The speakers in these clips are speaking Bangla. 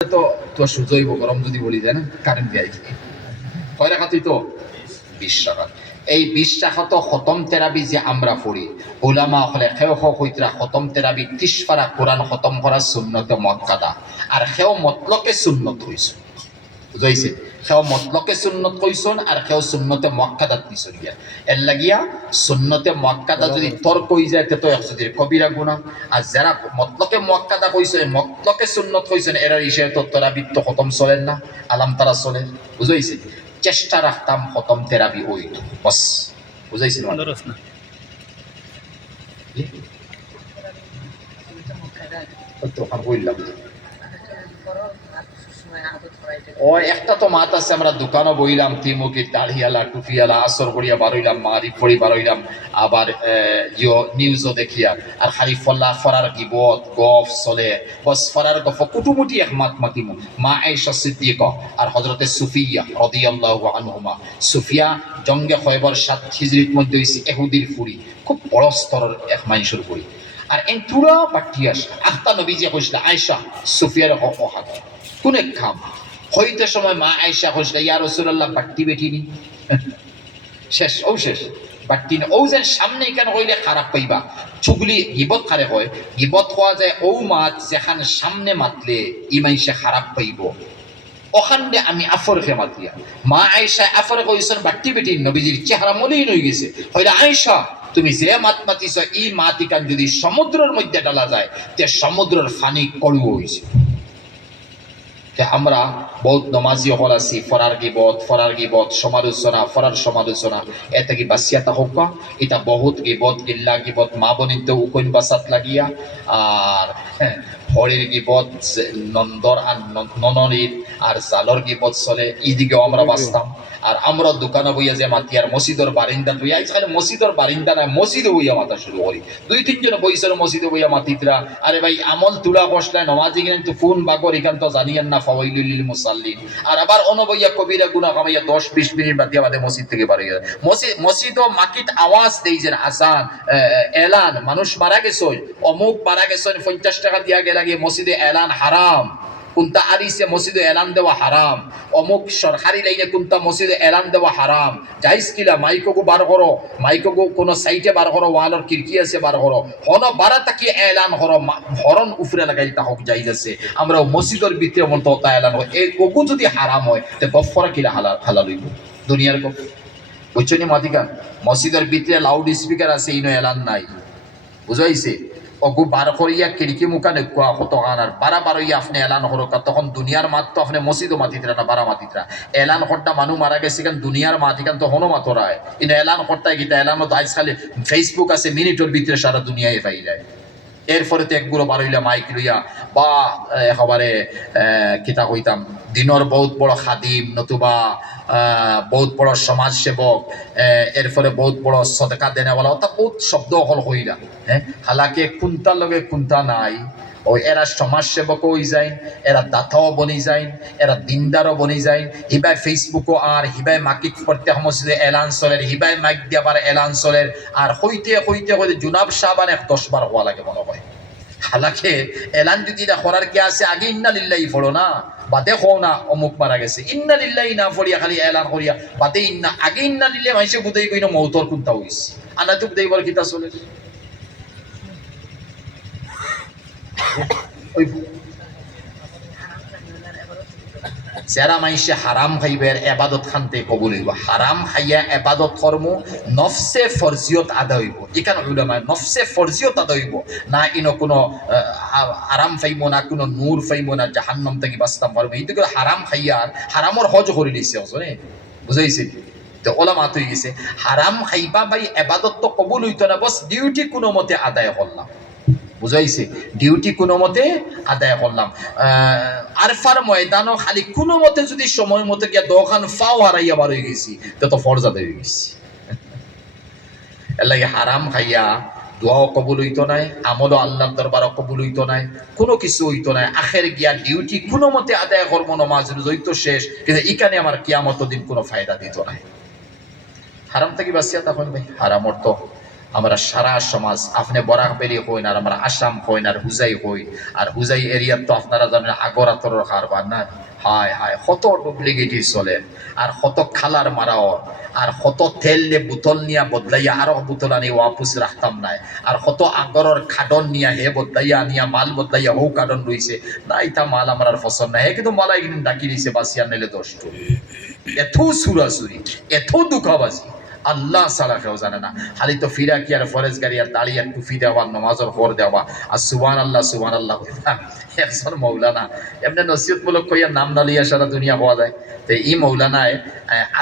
তো তো সুজইব গরম যদি বলি যায় না কারেন্ট দিয়ে কয় রাখা তুই তো 20 টাকা। এই 20 টাকা তো খতম তেরাবি যে আমরা পড়ি উলামা হলে খেও হইতরা খতম তেরাবি 30 পারা কোরআন খতম করা সুন্নতে মুআক্কাদা আর খেও মতলকে সুন্নত হইছে বুঝাইছে খেও মতলকে সুন্নত কইছন আর খেও সুন্নতে মুআক্কাদাত দিছন গিয়া এর লাগিয়া সুন্নতে মুআক্কাদা যদি তর্ক হই যায় তো একসুদির কবিরা গুনাহ আর যারা মতলকে মুআক্কাদা কইছে মতলকে সুন্নত কইছেন এরা ইশারে তো তেরাবি তো খতম চলেন না আলাম তারা চলে বুঝাইছে চেষ্টা রাখতাম খতম তেরাবি হইতো বস বুঝাইছেন না তো আর বললাম ও একটা তো মাত আছে আমরা দোকানও বইলাম তিমুকি দাড়িয়ালা টুপিয়ালা আসর করিয়া বারইলাম মারিফ পড়ি বারইলাম আবার নিউজও দেখিয়া আর খালি ফল্লা ফরার গিবত গফ চলে বস ফরার গফ কুটুমুটি এক মাত মাতিমু মা আয়েশা সিদ্দিকা আর হযরতে সুফিয়া রাদিয়াল্লাহু আনহুমা সুফিয়া জঙ্গে খয়বর 7 হিজরির মধ্যে হইছে ইহুদির ফুরি খুব বড় স্তরের এক মানুষের ফুরি আর এন পুরা পাঠিয়াস আখতা নবী যে কইছিল আয়েশা সুফিয়ার হক হাত কোনে খাম হইতে সময় মা আয়েশা কইছিল ইয়া রাসূলুল্লাহ বাট্টি বেটিনি শেষ ও শেষ বাট্টি ও যে সামনে কেন কইলে খারাপ পাইবা চুগলি গিবত খারে হয় গিবত হওয়া যায় ও মাত যেখানে সামনে মাতলে ইমাইসে খারাপ পাইব ওখানে আমি আফরকে মাতিয়া মা আয়েশা আফর কইছেন বাট্টি বেটি নবীজির চেহারা মলিন হয়ে গেছে হইলে আয়েশা তুমি যে মাত মাতিছ এই মাতিকান যদি সমুদ্রের মধ্যে ডালা যায় তে সমুদ্রের ফানি কড়ু হইছে আমরা বহুত নমাজি হল আছি ফরার গিবত সমালোচনা ফরার সমালোচনা এতে কি বাসিয়াতা হোক এটা বহুত গিবত ইল্লা গিবত মা বনিতে উকইন বাসাত লাগিয়া আর হরির গিবত নন্দর আর নননীর আর জালর গিবত চলে এইদিকে আমরা বাঁচতাম আর আমরা দোকানে বইয়া যে মাতি আর মসজিদের বারিন্দা তুই আজকাল মসজিদের বারিন্দা না মসজিদে বইয়া মাতা শুরু করি 2-3 জন বইসের মসজিদে বইয়া মাতিতরা আরে ভাই আমল তুলা বসলায় নমাজি কিনেন তো ফোন বাগর এখান তো জানিয়েন না ফাওয়াইলুল লিল মুসাল্লিন আর আবার অনবইয়া কবিরা গুনাহ কামাইয়া 10-20 মিনিট বাদিয়া বাদে মসজিদ থেকে বাড়ি যায় মসজিদও মাকিট আওয়াজ দেই যে আসান এলান মানুষ মারা গেছে অমুক মারা গেছে 50 টাকা দিয়া গেলে গিয়ে মসজিদে এলান হারাম কোনটা আরিসে মসজিদে এলান দেওয়া হারাম অমুক সরকারি লাইনে কোনটা মসজিদে এলান দেওয়া হারাম যাইস কিলা মাইকগো বার করো মাইকগো কোনো সাইটে বার করো ওয়ালর খিড়কি আছে বার করো হন বারা তাকি এলান করো হরন উফরে লাগাই তা হোক যাই যাচ্ছে আমরা মসজিদের ভিতরে মন তো তা এলান হয় এই ওগু যদি হারাম হয় তে গফরা কিলা হালাল হইব দুনিয়ার গফ বুঝছনি মাতিকা মসজিদের ভিতরে লাউড স্পিকার আছে ইনো এলান নাই বুঝাইছে অগু বার করিয়া খিড়কি মুখা নেকুয়া কত গানার বারা বারইয়া আপনি এলান হরকা তখন দুনিয়ার মাত তো আপনি মসজিদও মাতিতরা না বারা মাতিতরা এলান করটা মানুষ মারা গেছে কেন দুনিয়ার মাতিকান তো হনো মাতরায় কিন্তু এলান করটাই গীতা এলান তো আজকাল ফেসবুক আছে মিনিটের ভিতরে সারা দুনিয়ায় পাই যায় এরপরে তো একগুলো বারইলা মাইক লইয়া বা একেবারে কিতা কইতাম দিনের বহুত বড় খাদিম নতুবা বহুত বড় সমাজ সেবক এরপরে বহুত বড় সদকা দেনেওয়ালা অর্থাৎ বহুত শব্দ হল হইলা হালাকে কোনটার লগে কোনটা নাই ও এরা সমাজ সেবকও হয়ে যায় এরা দাতাও বনি যায় এরা দিনদারও বনি যায় হিবাই ফেসবুকও আর হিবাই মাকিক প্রত্যেক মসজিদে এলান চলের হিবাই মাইক দিয়াবার এলান চলের আর হইতে হইতে হইতে জুনাব সাবান 10 বার হওয়া লাগে মনে হয় হালাকে এলান যদি এটা করার কি আছে আগে ইন্না লিল্লাহি পড়ো না বাদে হও না অমুক মারা গেছে ইন্না লিল্লাহি না পড়িয়া খালি এলান করিয়া বাদে ইন্না আগে ইন্না লিল্লাহি মাইসে বুঝাই কইন মৌতর কোনটা হইছে আনা তো বুঝাই বল কিতা চলে যারা মাইসে হারাম খাইবের এবাদত খানতে কবুল হইব হারাম খাইয়া এবাদত কর্ম নফসে ফরজিয়ত আদায় হইব এখানে উলামা নফসে ফরজিয়ত আদায় হইব না ইনো কোনো আরাম পাইব না কোনো নূর পাইব না জাহান্নাম থেকে বাঁচতাম পারবো এইটা করে হারাম খাইয়া হারামর হজ করে দিছে অজনে বুঝাইছে তো ওলামা হয়ে গেছে হারাম খাইবা ভাই এবাদত তো কবুল হইতো না বস ডিউটি কোনো মতে আদায় করলাম বুঝাইছে ডিউটি কোনো মতে আদায় করলাম আরফার ময়দানও খালি কোনো মতে যদি সময় মতো গিয়া দোকান ফাও হারাইয়া বার হয়ে গেছি তো ফরজ আদায় হয়ে গেছি এর লাগে হারাম খাইয়া দোয়াও কবুল হইতো নাই আমলও আল্লাহর দরবারও কবুল হইতো নাই কোনো কিছু হইতো নাই আখের গিয়া ডিউটি কোনো মতে আদায় করবো নমাজ হইতো শেষ কিন্তু এখানে আমার কিয়ামত দিন কোনো ফায়দা দিত নাই হারাম থেকে বাঁচিয়া তখন ভাই হারামর তো আমরা সারা সমাজ আপনি বরাকবেলি হইন আর আমরা আসাম হইন আর হুজাই হই আর হুজাই এরিয়ার তো আপনারা জানেন আগর আতরের কারবার না হায় হায় কত ডুপ্লিকেটই চলে আর কত খালার মারাও আর কত তেল দিয়ে বোতল নিয়ে বদলাইয়া আরো বোতল আনি ওয়াপুস রাখতাম নাই আর কত আগরের খাডন নিয়ে হে বদলাইয়া আনিয়া মাল বদলাইয়া হৌ কাডন রইছে না ইটা মাল আমার পছন্দ নাই কিন্তু মালাই কিন্তু ডাকি দিছে বাসিয়া নিলে দোষ্ট এত সুরাসুরি এত দুঃখাবাজি আল্লাহ ছাড়া কেউ জানে না খালি তো ফিরা কি আর ফরেজ গাড়ি আর দাঁড়িয়ে আর টুফি দেওয়া নমাজের পর দেওয়া আর সুবহান আল্লাহ একজন মৌলানা এমনি নসিহতমূলক কইয়া নাম নালিয়া সারা দুনিয়া হওয়া যায় তো এই মৌলানায়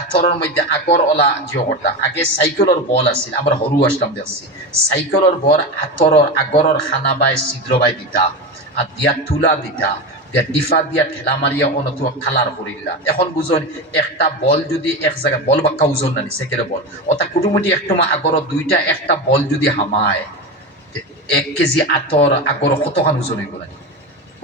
আথরের মধ্যে আগর ওলা জিওটা আগে সাইকেলের বল আছিল আমরা সরু আসলাম দেখছি সাইকেলের বল আথরের আগরের খানা বাই ছিদ্র বাই দিতা আর দিয়া তুলা দিতা ডিফা দিয়া ঠেলা মারিয়া অনত খালার করিলা এখন বুঝুন একটা বল যদি এক জায়গায় বল বাক্কা ওজন নানি সেকেরে বল অর্থাৎ কুটুমুটি একটু আগর দুইটা একটা বল যদি হামায় 1 কেজি আতর আগর কতখান ওজন হইব নানি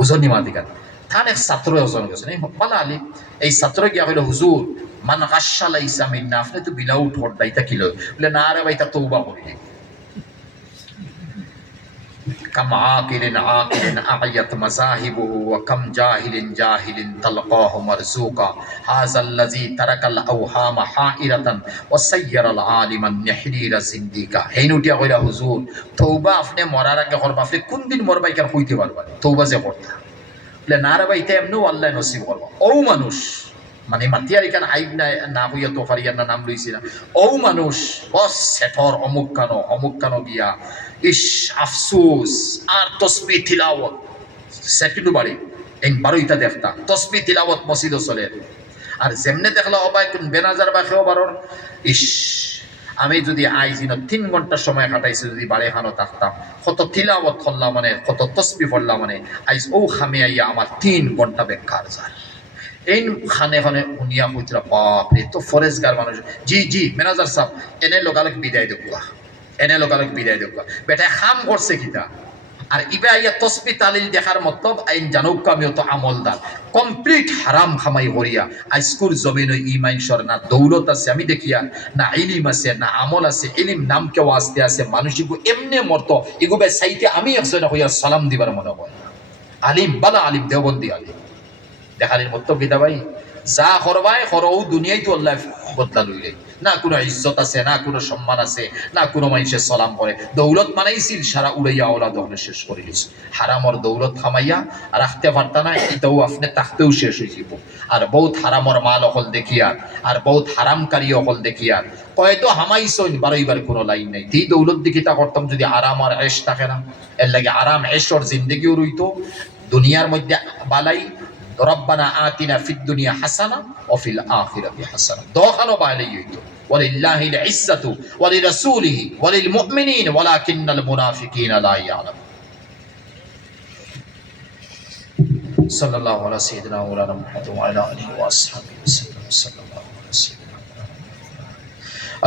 ওজন নিমা দিকান তার এক ছাত্র ওজন গেছে পালা আলি এই ছাত্র গিয়া কইল হুজুর মান গাশালা ইসলামিন না আপনি তো বিলাউ ঠোঁট দাইতা কিলো বলে না রে ভাই তা তওবা করিলি كم عاقل أعيت مذاهبه وكم جاهل تلقاه مرزوقا هذا الذي ترك الأوهام حائرة وسير العالم النحرير زنديقا هينوটিয়া কইরা হুজুর তওবা আপনি মরার আগে করবা আপনি কোন দিন মরবা কেন হইতে পারবা তওবা যে করতা বলে না রে ভাই তে এমনও আল্লাহ নসিব করবা ও মানুষ মানে মাতিয়ার এখানে আইব না হইয়া তো ফারিয়ার না নাম লইছি না ও মানুষ বস সেঠর অমুক কানো গিয়া ইস আফসোস আর তসবি তিলাওয়াত সেকেন্ড বাড়ি এই বারোইটা দেখতা তসবি তিলাওয়াত মসজিদ চলে আর যেমনে দেখলা অবাই কোন বেনাজার বা খেও বারোর ইস আমি যদি আইজিন 3 ঘন্টা সময় কাটাইছি যদি বাড়ি খানো থাকতাম কত তিলাওয়াত করলাম মানে কত তসবি পড়লাম মানে আইজ ও খামে আইয়া আমার 3 ঘন্টা বেকার যায় এই খানে উনিয়া হইতরা বাপ রে তো ফরেজগার মানুষ জি ম্যানেজার সাহেব এনে লোকালক বিদায় দেবুয়া বেটা খাম করছে কিতা আর ইবা ইয়া তসবি তালিল দেখার মতলব আইন জানুক আমিও তো আমলদার কমপ্লিট হারাম খামাই করিয়া আইস্কুর জমিন ইমাইনসর না দৌলত আছে আমি দেখিয়া না ইলিম আছে না আমল আছে ইলিম নাম কেউ আসতে আছে মানুষিক এমনি মরত এগুবে সাইতে আমি একজন হইয়া সালাম দিবার মনে হয় আলিম বালা আলিম দেওবন্দি আলিম দেখালির মতলব কিতা ভাই যা করবাই করও দুনিয়ায় তো আল্লাহ বদলা লইলে না কোনো ইজ্জত আছে না কোনো সম্মান আছে না কোনো মানুষের সালাম করে দৌলত মানাইছিল সারা উড়াইয়া ওলা দৌলত শেষ করে দিছে হারামর দৌলত খামাইয়া রাখতে পারতা না এটাও আপনি তাকতেও শেষ হয়ে যাব আর বহুত হারামর মাল অকল দেখিয়া আর বহুত হারামকারী অকল দেখিয়া কয়তো হামাইছইন বারইবার কোনো লাইন নাই এই দৌলত দেখিতা করতাম যদি আরাম আর এশ থাকে না এর লাগে আরাম এশর জিন্দগিও রইতো দুনিয়ার মধ্যে বালাই রব্বানা আতিনা ফিদ দুনিয়া হাসানা ওয়া ফিল আখিরাতি হাসানা দোখানো বাইলে হইতো ওয়ালিল্লাহিল ইজ্জাতু ওয়ালিরাসূলিহি ওয়ালিল মুমিনিন ওয়ালাকিন্নাল মুনাফিকিনা লা ইয়ালামুন সাল্লাল্লাহু আলা সাইয়্যিদিনা ওয়া মাওলানা মুহাম্মদ ওয়া আলা আলিহি ওয়া আসহাবিহি ওয়াসাল্লাম সাল্লাল্লাহু আলা সাইয়্যিদিনা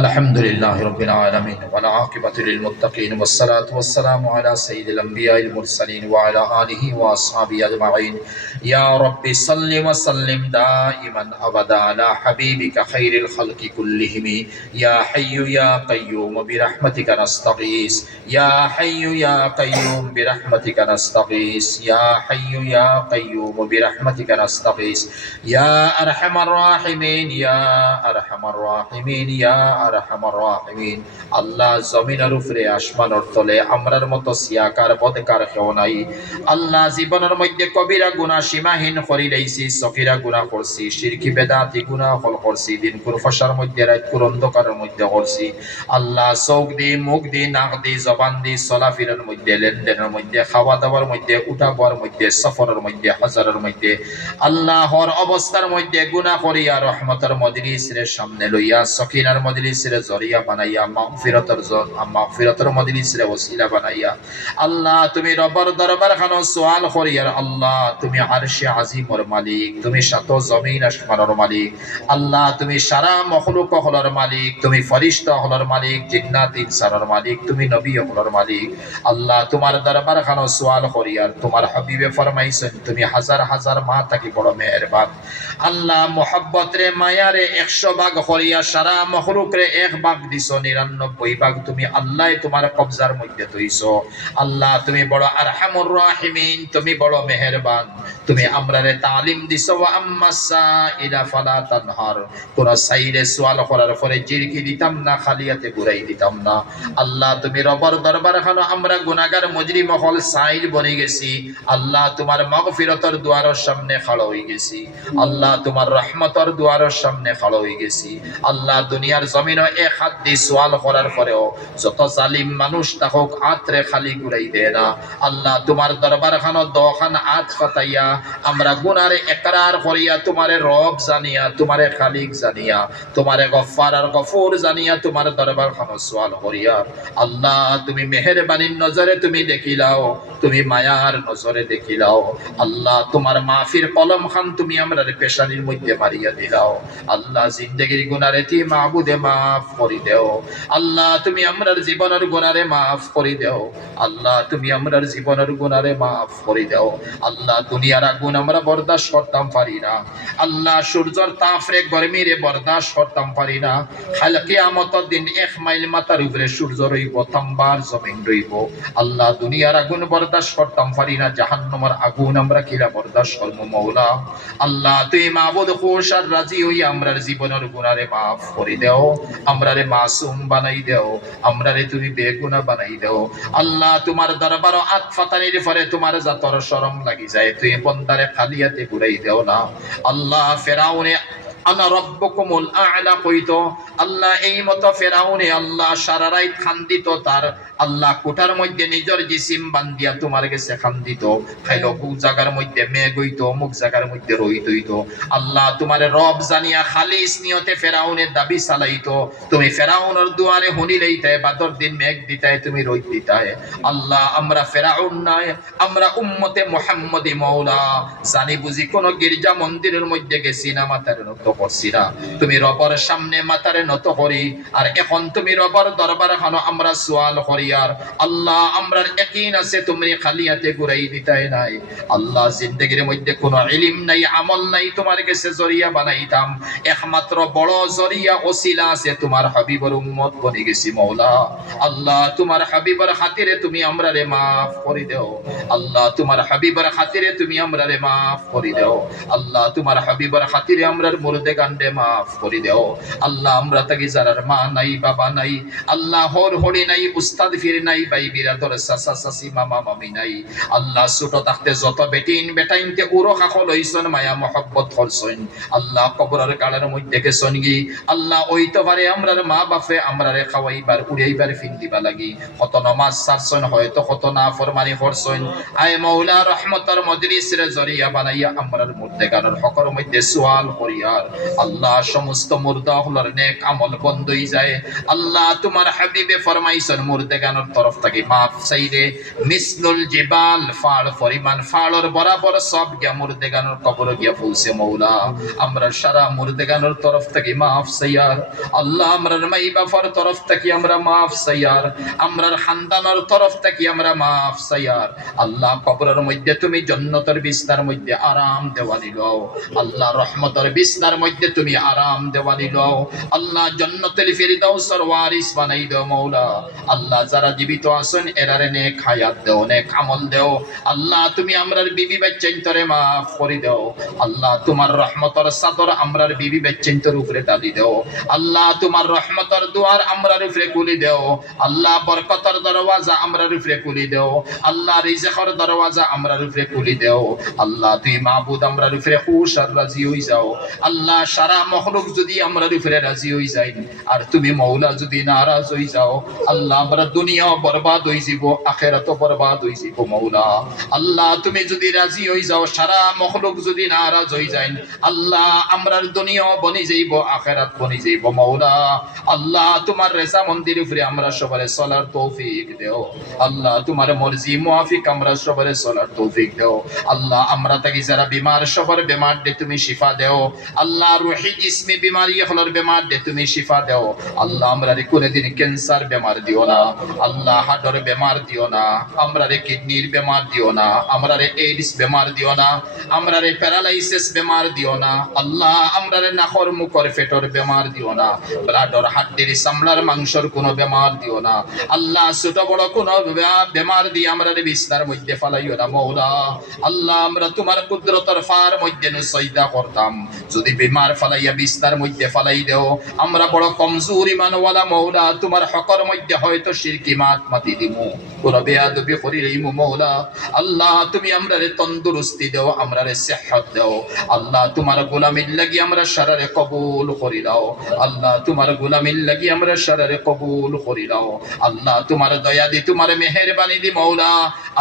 الحمد لله رب العالمين والعاقبة للمتقين والصلاة والسلام على سيد الأنبياء المرسلين وعلى آله وأصحابه أجمعين يا رب صل وسلم دائما أبدا على حبيبك خير الخلق كلهم يا حي يا قيوم برحمتك نستغيث يا حي يا قيوم برحمتك نستغيث يا حي يا قيوم برحمتك نستغيث يا أرحم الراحمين يا أرحم الراحمين يا আরহামার রাহিমিন আল্লাহ জমিনের উপরে আসমানের তলে আমরার মতো সিয়াকার বদকার কেউ নাই আল্লাহ জীবনের মধ্যে কবিরা গুনাহ সীমাহীন করি লইছি সকিরা গুনাহ করছি শিরকি বেদাতি গুনাহ করছি দিন কুরফাসার মধ্যে রাত কুর অন্ধকারের মধ্যে করছি আল্লাহ চোখ দি মুখ দি নাক দি জবান দি চলাফেরার মধ্যে লেনদেনের মধ্যে খাওয়া দাওয়ার মধ্যে উঠা বওয়ার মধ্যে সফরের মধ্যে হাজারের মধ্যে আল্লাহর অবস্থার মধ্যে গুনাহ করিয়া রহমতের মজলিসের সামনে লইয়া সকিনার মজলিসের জরিয়া বানাইয়া মাগফিরাতের মজলিসের ওসিলা বানাইয়া আল্লাহ তুমি রব্বর দরবার খানো সুয়াল করিয়ার আল্লাহ তুমি আরশে আজিমর মালিক তুমি সাত জমিন আসমানের মালিক আল্লাহ তুমি সারা মখলুক হলর মালিক তুমি ফরিশতা হলর মালিক জিন্নাত ইনসানের মালিক তুমি নবী হলর মালিক আল্লাহ তোমার দরবার খানো সুয়াল করিয়ার তোমার হাবিবে ফরমাইছেন তুমি হাজার হাজার মা থাকি বড় মেহেরবান আল্লাহ মোহাব্বত রে মায়ারে 100 ভাগ করিয়া সারা মখলুক মুলুকরে 1 ভাগ দিছো, 99 ভাগ তুমি আল্লাহ তোমার কবজার মধ্যে থইছো। আল্লাহ তুমি বড় আরহামুর রাহিমিন, তুমি বড় মেহেরবান। তুমি আমরারে তালিম দিছো, ওয়া আম্মাসা ইলা ফালা তানহার, কোন সাইরে সওয়াল করার পরে জিরকি দিতাম না, খালিয়াতে ঘুরাই দিতাম না। আল্লাহ তুমি রবর দরবার খানো, আমরা গুনাহগার মুজরিম হল সাইল বনে গেছি। আল্লাহ তোমার মাগফিরতের দুয়ারের সামনে খাড়া হয়ে গেছি। আল্লাহ তোমার রহমতের দুয়ারের সামনে খাড়া হয়ে গেছি। আল্লাহ দুনিয়ার জমিনে 1 হাত দিয়ে সওয়াল করার পরেও যত জালিম মানুষ তাকক আত্রে খালি ঘুরাই দেয় না। আল্লাহ তোমার দরবার খানো 10 খান আত ফাতাইয়া আমরা গুনারে একরার করিয়া তোমারে রব জানিয়া, তোমারে খালিক জানিয়া, তোমারে গফফার আর গফুর জানিয়া তোমার দরবার খানো সওয়াল করিয়া আল্লাহ তুমি মেহেরবানির নজরে তুমি দেখিলাও, তুমি মায়ার নজরে দেখিলাও। আল্লাহ তোমার মাফির কলম খান তুমি আমরার পেশানির মধ্যে মারিয়া দিলাও। আল্লাহ জিন্দেগির গুনারে তি মাহবুদে মাফ করি দেও। আল্লাহ তুমি আমরার জীবনের গুনারে মাফ করি দেও। আল্লাহ তুমি আমরার জীবনের গুনারে মাফ করি দেও। আল্লাহ দুনিয়ার আগুন আমরা বরদাস্ত করতাম পারি না। আল্লাহ সূর্যের তাপরে গরমিরে বরদাস্ত করতাম পারি না। কাল কিয়ামতের দিন 1 মাইল মাথার উপরে সূর্য রইব, তাম্বার জমিন রইব। আল্লাহ দুনিয়ার আগুন বরদাস্ত করতাম পারি না, জাহান্নামের আগুন আমরা কিরা বরদাস্ত করব মওলা। আল্লাহ তুই মাবুদ খুশ আর রাজি হইয়া আমরার জীবনের গুনারে মাফ করে দেও, আমরারে মাসুম বানাই দেও, আমরারে তুমি বেগুনাহ বানাই দেও। আল্লাহ তোমার দরবার আতফাতানির পরে তোমার জাতর শরম লাগি যায়, তুই বন্দারে খালিয়াতে ঘুরাই দেও না। আল্লাহ ফেরাউনে আনা রব্বুকুমুল আ'লা কইতো, আল্লাহ এই মতো ফেরাউনে আল্লাহ সারা রাত খান্দিত, তার আল্লাহ কোটার মধ্যে নিজের জিসিম বান্ধিয়া তোমার কাছে খান্দিত। খাইলো অমুক জায়গার মধ্যে মেঘ হইতো, অমুক জায়গার মধ্যে রোহিত হইতো। আল্লাহ তোমার রব জানিয়া খালিস নিয়তে ফেরাউনের দাবি চালাইতো। তুমি ফেরাউনের দুয়ারে হুনি লইতায়, বাদর দিন মেঘ দিতায়, তুমি রোহিত দিতায়। আল্লাহ আমরা ফেরাউন নয়, আমরা উম্মতে মুহাম্মদি মওলা। জানি বুঝি কোন গির্জা মন্দিরের মধ্যে গেছি না, মাথার নত করছি না, তুমি রবের সামনে মাথারে নত করি। আর এখন তুমি রবের দরবার খানো আমরা সওয়াল করি। আর আল্লাহ আমরার ইয়াকিন আছে তুমি খালিয়াতে ঘুরাই দিতাই নাই। আল্লাহ জিন্দেগির মধ্যে কোনো ইলম নাই, আমল নাই, তোমার কাছে জরিয়া বানাইতাম। একমাত্র বড় জরিয়া ওসিলা আছে, তোমার হাবিবের উম্মত বনে গেছি মওলা। আল্লাহ তোমার হাবিবের খাতিরে তুমি আমরারে মাফ করে দাও। আল্লাহ তোমার হাবিবের খাতিরে তুমি আমরারে মাফ করে দাও। আল্লাহ তোমার হাবিবের খাতিরে আমরার মুর্দে গান্ডে মাফ করে দাও। আল্লাহ আমরা তাকি যারার মা নাই, বাবা নাই, আল্লাহ হর হরি নাই, উস্তাদ ফির নাই, ভাই বিরাদর চাচা চাচি, মামা মামি নাই। আল্লাহ ছোট থাকতে যত বেটিন বেটাইনতে উড়ো খাখো লইছন, মায়া মহব্বত করছন। আল্লাহ কবরের কালের মধ্যে গেছন গি। আল্লাহ ওইতো পারে আমরার মা বাপে আমরারে খাওয়াইবার উড়াইবার ফিন্দিবা লাগি কত নমাজ সারছন, হয়তো কত না ফরমানি করছন। আয় মওলা রহমতের মজলিস রে জরিয়া বানাইয়া আমরার মুর্দেগানের হকর মধ্যে সওয়াল করিয়ার আল্লাহ সমস্ত মুর্দা হলর নেক আমল বন্ধ হই যায়। আল্লাহ তোমার হাবিবে ফরমাইছেন মুর্দেগানের তরফ থেকে মাফ চাইলে মিসলুল জিবাল, ফাড় পরিমাণ ফাড়র বরাবর সব গিয়া মুর্দেগানের কবর গিয়া পৌঁছে মওলা। আমরা সারা মুর্দেগানের তরফ থেকে মাফ চাইয়ার আল্লাহ, আমরার মাই বাবার তরফ থেকে আমরা মাফ চাইয়ার, আমরার খানদানের তরফ থেকে আমরা মাফ চাইয়ার আল্লাহ। কবরের মধ্যে তুমি জান্নাতের বিছনার মধ্যে আরাম দেওয়ানি লও আল্লাহ, রহমতের বিছনার মধ্যে তুমি আরাম দেওয়ানি লও আল্লাহ, জান্নাতুল ফিরদাউসের ওয়ারিস বানাই দাও মওলা। আল্লাহ যারা জীবিত আছেন এরারে নেক হায়াত দাও, নেক আমল দাও আল্লাহ। তুমি আমরার বিবি বাচ্চাইন্তরে মাফ করে দাও আল্লাহ। তোমার রহমতের চাদর আমরার বিবি বাচ্চাইন্তর উপরে ডালি দাও আল্লাহ। তোমার রহমতের দুয়ার আমরার উপরে খুলি দাও আল্লাহ। বরকতের দরওয়াজা আমরার উপরে খুলি দাও আল্লাহ। রিজকের দরওয়াজা আমরার উপরে খুলি দাও আল্লাহ। তুই মাবুদ আমরার উপরে খুশ আর রাজি হই যাও আল্লাহ। সারা মখলুক যদি আমরার উপরে রাজি হই যায় আর তুমি মওলা যদি নারাজ হই যাও আল্লাহ, আমরা দুনিয়া বরবাদ হই যাব, আখিরাতও বরবাদ হই যাব মওলা। আল্লাহ তুমি যদি রাজি হই যাও, সারা মখলুক যদি নারাজ হই যায় আল্লাহ, আমরার দুনিয়া বনি যাইব, আখিরাত বনি যাইব মওলা। আল্লাহ তোমার রেজা মন্দির উপরে আমরা সবারে চলার তৌফিক দেও আল্লাহ। তোমার মর্জি মুআফিক আমরা সবারে চলার তৌফিক দেও আল্লাহ। আমরা তাকি যারা বিমার সবার বিমার দে তুমি শিফা দেও আল্লাহ। আল্লাহ রুহি জিসমি বিমারি হলর বেমার দে তুমি শিফা দাও আল্লাহ আমরা রে কোনদিন ক্যান্সার বেমার দিও না আল্লাহ হার্টের বেমার দিও না আমরা রে কিডনির বেমার দিও না আমরা রে এইডস বেমার দিও না আমরা রে প্যারালাইসিস বেমার দিও না আল্লাহ আমরা রে নাখর মুখর ফেটর বেমার দিও না ব্লাডর হাড্ডির চামড়ার মাংসর কোনো বেমার দিও না আল্লাহ ছোট বড় কোনো বেমার দিয়ে আমরা রে বিছনার মধ্যে ফালাইও না মওলা আল্লাহ আমরা তোমার কুদরতের ফার মধ্যে নুসাইদা করতাম যদি বেমার ফালাইয়া বিছনার মধ্যে ফালাই দেও আমরা বড় কমজোর ইমানওয়ালা মওলা তোমার হকর মধ্যে হয়তো শিরকি মাতি দিমু কোন বেয়াদবি করিলেইমু মওলা আল্লাহ তুমি আমরা রে তন্দুরস্তি দাও আমরা রে সেহত দাও আল্লাহ তোমার গোলামির লাগি আমরা সারারে কবুল করি দাও আল্লাহ তোমার গোলামির লাগি আমরা সারারে কবুল করি দাও আল্লাহ তোমার দয়া দি তোমার মেহেরবানি দি মওলা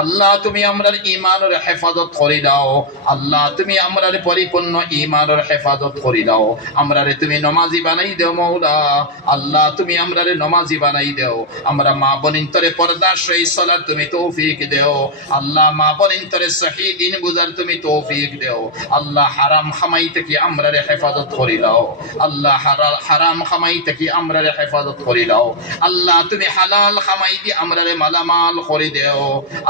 আল্লাহ তুমি আমরার ঈমানের হেফাজত করি দাও আল্লাহ তুমি আমরার পরিপূর্ণ ঈমানের হেফাজত করি দাও আমরারে তুমি নামাজি বানাই দাও মওলা আল্লাহ তুমি আমরারে নামাজি বানাই দাও আমরা মা বোনিন তরে পর্দা সহি সালাত তুমি তৌফিক দাও আল্লাহ মা বোনিন তরে সহি দিন গুজার তুমি তৌফিক দাও আল্লাহ হারাম খামাই থেকে আমরারে হেফাজত করি দাও আল্লাহ হারাম খামাই থেকে আমরারে হেফাজত করি দাও আল্লাহ তুমি হালাল খামাই দি আমরারে মালামাল করে দাও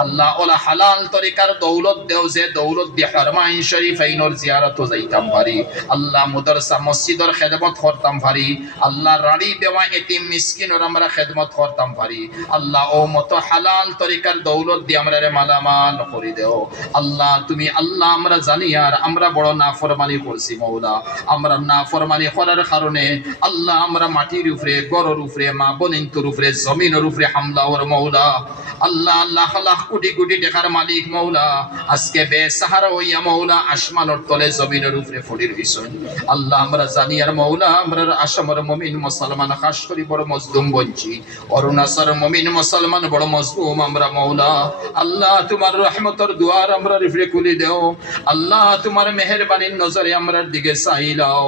আল্লাহ ওলা হালাল তরিকার দৌলত দেও যে দৌলত দি হরমাইন শরীফ আইনর জিয়ারত যাইতাম পারি আল্লাহ মাদ্রাসা মসজিদর খেদমত করতাম পারি আল্লাহ রাড়ি দেওয়া এতিম মিসকিনর আমরা খেদমত করতাম পারি আল্লাহ ও মতো হালাল তরিকার দৌলত দি আমরারে মালামাল করে দেও আল্লাহ তুমি আল্লাহ আমরা জানি আর আমরা বড় নাফরমানি করছি মওলা আমরা নাফরমানি করার কারণে আল্লাহ আমরা মাটির উপরে গরর উপরে মা বোনিন্তর উপরে জমিনের উপরে হামলা ওর মওলা আল্লাহ লাখ লাখ কোটি কোটি টাকার মালিক মওলা আজকে বেসাহারা হইয়া মওলা আসমানের তলে জমিনের উপরে ফড়ির বিষয় আল্লাহ আমরা জানি আর মওলা আমরা আসামের মুমিন মুসলমান খাস করি বড় মজলুম বঞ্চি অরুণাচলের মুমিন মুসলমান বড় মজলুম আমরা মওলা আল্লাহ তোমার রহমতের দুয়ার আমরা রিফরে খুলে দেও আল্লাহ তোমার মেহেরবানির নজরে আমরার দিকে চাইলাও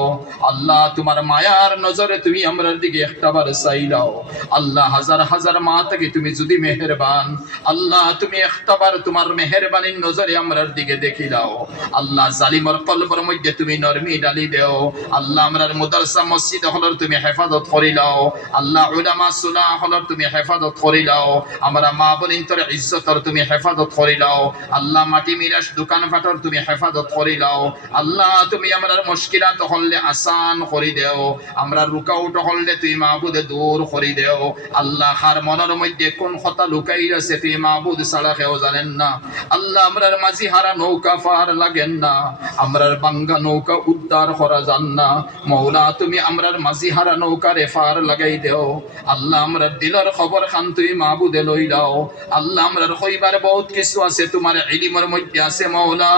আল্লাহ তোমার মায়ার নজরে তুমি আমরার দিকে একটাবার চাইলাও আল্লাহ হাজার হাজার মা থেকে তুমি যদি মেহেরবান আল্লাহ তুমি একটাবার তোমার মেহেরবানির নজরে আমরার দিকে দেখিলাও আল্লাহ জালিমর কলবের মধ্যে তুমি নরমি ডালি দেও আল্লাহ আমরার মাদ্রাসা মসজিদ হলর তুমি হেফাজত করিলাও আল্লাহ উলামা সুলাহ হলর তুমি হেফাজত করিলাও আমরা মা বোনিন্তর ইজ্জতর তুমি হেফাজত করিলাও আল্লাহ মাটি মিরাস দোকান ফাটর তুমি হেফাজত করিলাও আল্লাহ তুমি আমরার মুশকিলাত হললে আসান করি দেও আমরা রুকাউট হললে তুই মাহবুদে দূর করি দেও আল্লাহ হার মনের মধ্যে কোন কথা লুকাই আছে তুই মাহবুদ ছাড়া কেউ জানেন না আল্লাহ আমরার মাঝি হারা নৌকা পার লাগেন না আমরার বাঙ্গা নৌকা উদ্ধার করা যান না মওলা তুমি আমরার মাঝি হারা নৌকারে পার লাগাই দেও আল্লাহ আমরার দিলের খবর খান তুই মাহবুদে লইলাও আল্লাহ আমরার হইবার বহুত কিছু আছে তোমার ইলমের মধ্যে আছে মওলা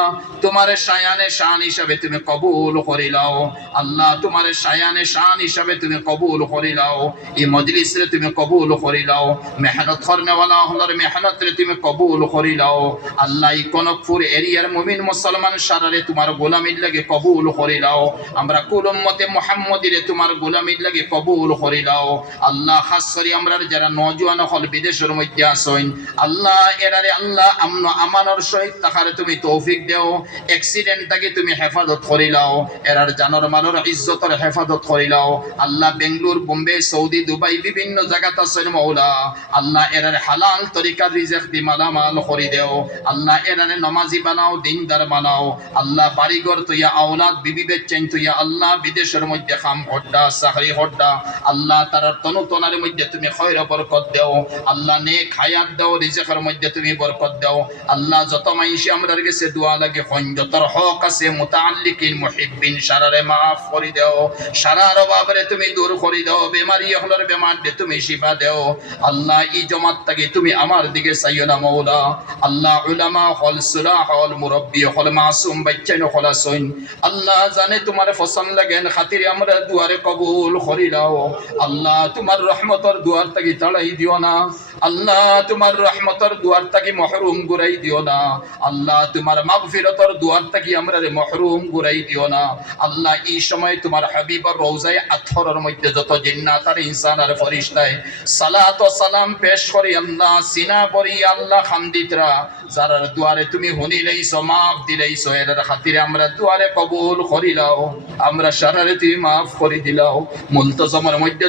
তোমার শায়ানে শান হিসাবে তুমি কবুল করিলাও আল্লাহ তোমার শায়ানে শান হিসাবে তুমি কবুল করিলাও এই মজলিসে তুমি কবুল করিলাও মেহনত করনেওয়ালা হলর মেহনত রে তুমি কবুল করিলাও আল্লাহ এই কনকপুর এরিয়ার মুমিন মুসলমান সারারে তোমার গোলামির লাগে কবুল করিলাও আমরা কুল উম্মতে মুহাম্মদিরে তোমার গোলামির লাগে কবুল করিলাও আল্লাহ খাস করে আমরা যারা নওজোয়ান হল বিদেশের মধ্যে আসেন আল্লাহ এরারে আল্লাহ আমন আমানর সহিত তাহারে তুমি তৌফিক দেও অ্যাক্সিডেন্ট থেকে তুমি হেফাজত করিলাও এরার জানর মালর ইজ্জতর হেফাজত করিলাও আল্লাহ বেঙ্গলুর বোম্বে সৌদি দুবাই বিভিন্ন জায়গাতে আছেন মওলা আল্লাহ এরার হালাল তরিকার রিজিক দি মালামাল করি দেও আল্লাহ এরারে নামাজি বানাও দিনদার বানাও আল্লাহ বাড়িঘর তুইয়া আওলাদ বিবি বেচেন তুইয়া আল্লাহ বিদেশের মধ্যে খাম হড্ডা চাকরি হড্ডা আল্লাহ তারার তনু তনার মধ্যে তুমি খয়র বরকত দেও আল্লাহ নেক হায়াত দাও রিজিকের মধ্যে তুমি বরকত দাও আল্লাহ যত মাইশি আমরার কাছে দোয়া লাগে হন যতর হক আছে মুতাআল্লিকিন মুহিব্বিন সারারে মাফ করি দাও সারার অভাবে তুমি দূর করি দাও বেমারি হলর বেমার দে তুমি শিফা দাও আল্লাহ এই জমাত থেকে তুমি আমার দিকে চাইও না মওলা আল্লাহ উলামা হল সুলাহ হল মুরব্বি হল মাসুম বাচ্চান হল আসইন আল্লাহ জানে তোমার পছন্দ লাগেন খাতিরে আমরা দুয়ারে কবুল করি দাও আল্লাহ তোমার রহমতের দুয়ার থেকে তাড়াই দিও না আল্লাহ তোমার রহমতের দুয়ার থাকি মহরুম গুরাই দিও না আল্লাহ তোমার মাগফিরতর দুয়ার থাকি আমরা মহরুম গুরাই দিও না আল্লাহ এই সময় তোমার হাবিবর রওজায়ে আতহরের মধ্যে যত জিন্নাত আর ইনসান আর ফেরেশতায় সালাত ও সালাম পেশ করি আল্লাহ সিনা পরি আল্লাহ খামদিতরা যারার দুয়ারে তুমি হুনি লইছো মাফ দিলাইছো এর খাতিরে আমরা দুয়ারে কবুল করিলাও আমরা সারারে তুমি মাফ করে দিলাও মুলতজমের মধ্যে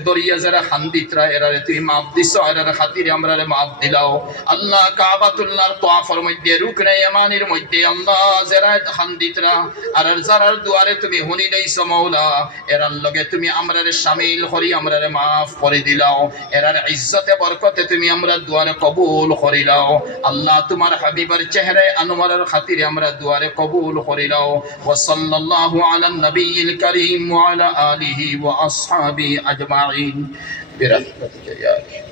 দরিয়া যারা খান্দিতরা এরারে তুমি মাফ দিছো এর খাতিরে আমরা মাফ দিলাও আল্লাহ কাবাতুল্লাহর তাওয়াফের মধ্যে রুকনে ইয়ামানির মধ্যে আল্লাহ যারা খান্দিতরা আর যারার দুয়ারে তুমি হুনি লইছো মাওলা এরার লগে তুমি আমরারে শামিল করি আমরারে মাফ করে দিলাও এরার ইজ্জতে বরকতে তুমি আমরা দুয়ারে কবুল করিলাও আল্লাহ তোমার হাবিবের চেহারায় আনোয়ারের খাতিরে আমরা দুয়ারে কবুল করিলাও ওয়া সাল্লাল্লাহু আলা নবিয়িল কারীম ওয়া আলা আলিহি ওয়া আসহাবিহি আজমাইন বিরহমাতিকা ইয়া